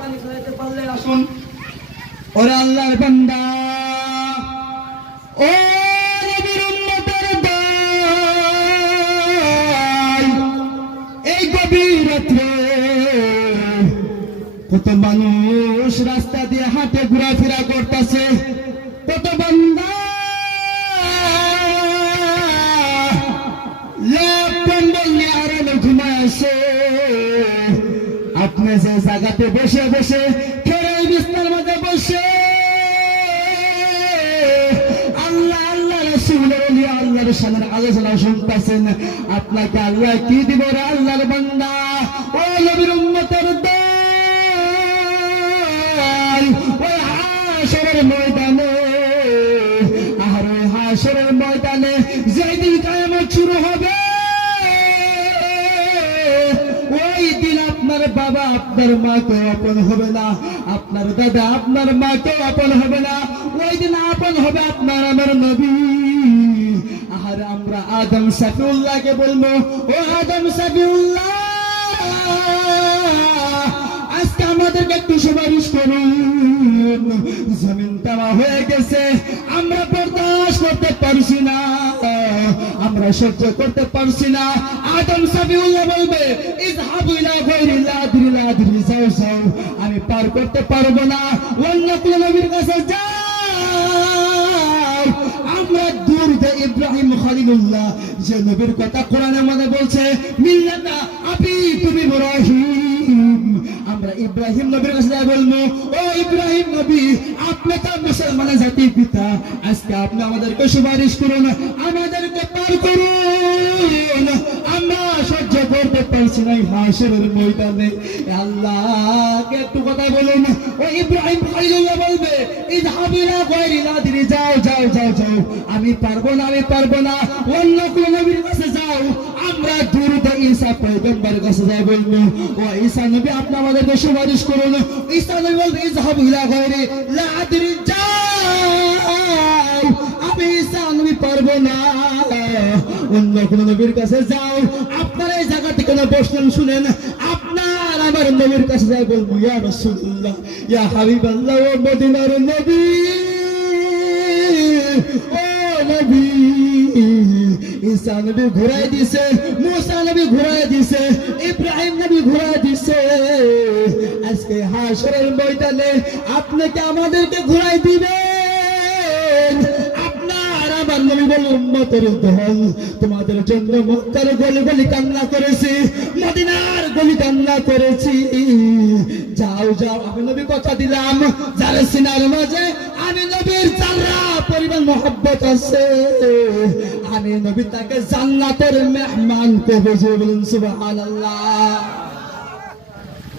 পানি ফেলাইতে পারলে আসুন। ওরে আল্লাহর বান্দা। ও এই কত মানুষ রাস্তা দিয়ে হাঁটে ঘোরাফেরা করতেছে, কত বান্দা আপনি যে জায়গাতে বসে বসে খেয়ে বিস্তার মধ্যে বসে। আল্লাহ আল্লাহ আলোচনা শুনতেছেন। আপনাকে আল্লাহ কি দিব রে আল্লাহর বান্দা? ও নবীর দল হাসরের ময়দানে আর ওই হাসরের ময়দানে যেদিন কায়ামত শুরু হবে আপনার বাবা আপনার মাকে আপন হবে না। আপনার দাদা আপনার মাকে আপন হবে না। ওই দিন আপন হবে আপনার আমার নবী। আর আমরা আদম সাফিউল্লাহকে বলব, ও আদম সাফিউল্লাহ, আজকে আমাদেরকে একটু সুপারিশ করুন। জমিন তামা হয়ে গেছে, আমরা বরদাস্ত করতে পারছি না। আমরা সহ্য করতে পারছি না। আদম সাবিউল্লাহ বলবে, ইযহাবু ইলা গায়রিল আদরি লা যাও যাও। আমি পার করতে পারব না। অন্য নবীর কাছে যাও। আমরা দূর যে ইব্রাহিম খলিলুল্লাহ, যে নবীর কথা কোরআনের মধ্যে বলছে, মিল্লাতা আবি তুমি ইব্রাহিম। আমরা ইব্রাহিম নবীর কাছে যাই বলব, ও ইব্রাহিম নবী, আপনি তো মুসলমানের জাতির পিতা। আজকে আপনি আমাদেরকে সুপারিশ করুন, আমাদেরকে পার করুন। হাসরের ময়দানে। আল্লাহকে একটু কথা ও ইব্রাহিম বলবে যাও যাও যাও যাও। আমি পারব না, আমি পারব না। অন্য কোন নবীর কাছে যাও। আমরা দ্রুত ঈসা পয়গম্বরের কাছে বলব। ও ঈসা নবী, আপনি আমাদেরকে সুপারিশ করুন। ঈসা নবী বলবে ইযহাবু ইলা গায়রি লা যাও। আমি ঈসা নবী পারব না। অন্য কোন নবীর কাছে যাও। আপনার এই জায়গা থেকে বসলেন, শুনেন, আপনার আমার নবীর কাছে যাই বলব, ইয়া রাসূলুল্লাহ, ইয়া হাবিবাল্লাহ, ও মদিনার নবী, ও নবী। ঈসা নবী ঘুরাই দিছে, মুসা নবী ঘুরাই দিছে, ইব্রাহিম নবী ঘুরাই দিছে। আজকে হাসরের ময়দানে আপনাকে আমাদেরকে ঘুরাই দিবেন? আমার নবী উম্মতের দল তোমাদের জন্য মক্কার গলি গলি কান্না করেছি, মদিনার গলি কান্না করেছি। যাও যাও, আমি নবী কথা দিলাম। যারা সিনার মাঝে আমি নবীর যারা পরিমাণ মহব্বত আছে, আমি নবী তাকে জান্নাতের মেহমান করব বলুন সুবহানাল্লাহ।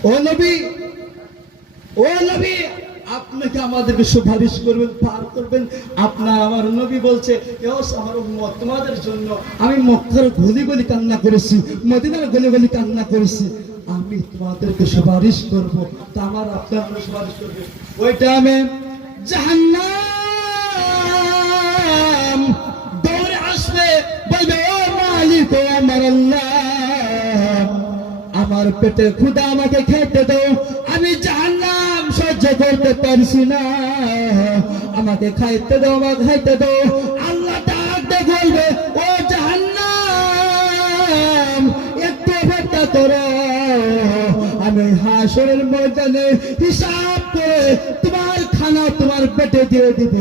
ও নবী ও নবী আপনাকে আমাদেরকে সুপারিশ করবেন, পার করবেন। আপনার আমার নবী বলছে "এও আমার তোমাদের জন্য আমি মক্কার গলি গলি কান্না করেছি, মদিনার গলি গলি কান্না করেছি। আমি তোমাদেরকে সুপারিশ করব। তা আমার আপনার সুপারিশ করবে ওই টাইমে জাহান্নাম দৌড়ে আসবে বলবে, ও মালিক, ও আমার আল্লাহ আমার পেটে খুদা আমাকে খেতে দাও। আমি জাহান্নাম সহ্য করতে পারছি না। আমাকে খাইতে দাও, আমাকে খাইতে দাও। আল্লাহ ডাক দিয়ে বলবে, ও জাহান্নাম, একটু অপেক্ষা করো। আমি হাসরের ময়দানে হিসাব করে তোমার খানা তোমার পেটে দিয়ে দিব।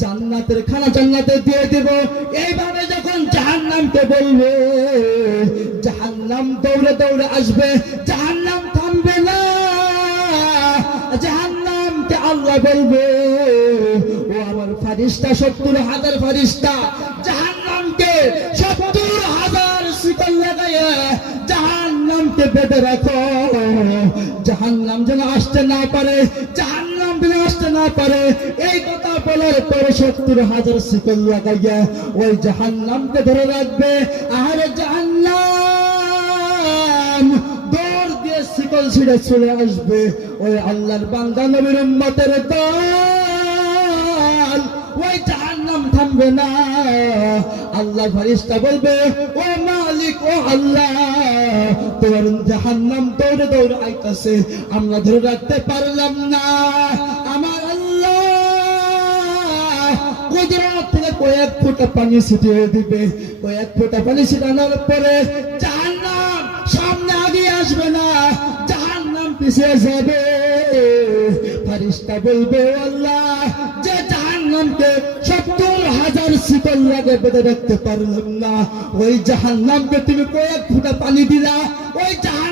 জান্নাতের খানা জান্নাতে দিয়ে দিব। এইভাবে যখন জাহান্নামকে বলবে জাহান্নাম দৌড়ে দৌড়ে আসবে, জাহান্নাম থামবে না। জাহান্নামকে আল্লাহ বলবে, ও আমার ফারিস্তা, সত্তর হাজার ফারিস্তা, জাহান্নামকে সত্তর হাজার শিকল লাগাইয়া জাহান্নামকে বেঁধে রাখো। জাহান্নাম যেন আসতে না পারে, জাহান্নাম যেন আসতে না পারে, এই কথা বলার পরে সত্তর হাজার শিকল লাগাইয়া ওই জাহান্নামকে ধরে রাখবে। আহারে জাহান্নাম! দৌড় দিয়ে শিকল ছিঁড়ে চলে আসবে ওই আল্লাহর বান্দা নবীর উম্মতের দল। ওই জাহান্নাম থামবে না। আল্লাহ ফারিস্তা বলবে, ও মালিক, ও আল্লাহ জাহান্নাম দৌড়ে আইতাছে। আমরা ধরে রাখতে পারলাম না। আমার আল্লাহ গুজরাট থেকে কয়েক ফোঁটা পানি ছিটিয়ে দিবে। কয়েক ফোঁটা পানি ছিটানোর পরে আগে আসবে না, জাহান্নাম পিছিয়ে যাবে। ফারিস্তা বলবে "ও আল্লাহ, যে জাহান্নামকে সত্তর হাজার শীতল লাগে বেঁধে রাখতে পারলাম না। ওই জাহান্নামকে তুমি কয়েক ফুটা পানি দিলা, ওই জাহান